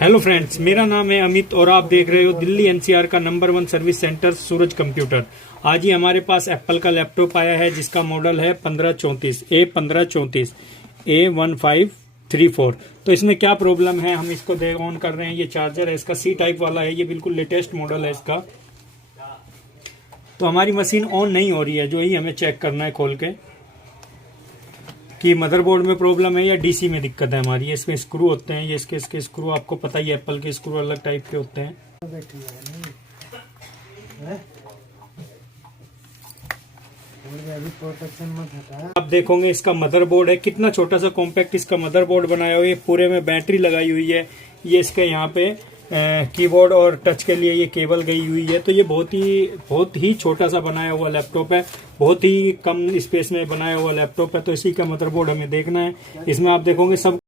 Hello friends, मेरा नाम है अमित और आप देख रहे हो दिल्ली एनसीआर का नंबर 1 सर्विस सेंटर सूरज कंप्यूटर। आज ही हमारे पास एप्पल का लैपटॉप आया है जिसका मॉडल है 1534 A1534। तो इसमें क्या प्रॉब्लम है हम इसको ऑन कर रहे हैं। ये चार्जर है, इसका C टाइप वाला है, ये बिल्कुल लेटेस्ट मॉडल है इसका। तो हमारी मशीन ऑन नहीं हो रही है, जो ही हमें चेक करना है खोल के कि मदरबोर्ड में प्रॉब्लम है या डीसी में दिक्कत है हमारी। इसमें स्क्रू होते हैं, ये इसके स्क्रू आपको पता ही है, एप्पल के स्क्रू अलग टाइप के होते हैं। आप देखोगे इसका मदरबोर्ड है, कितना छोटा सा कॉम्पैक्ट इसका मदरबोर्ड बनाया हुआ है। पूरे में बैटरी लगाई हुई है। ये इसके यहाँ पे कीबोर्ड और टच के लिए ये केबल गई हुई है। तो ये बहुत ही छोटा सा बनाया हुआ लैपटॉप है, बहुत ही कम स्पेस में बनाया हुआ लैपटॉप है। तो इसी का मदरबोर्ड हमें देखना है। इसमें आप देखोगे सब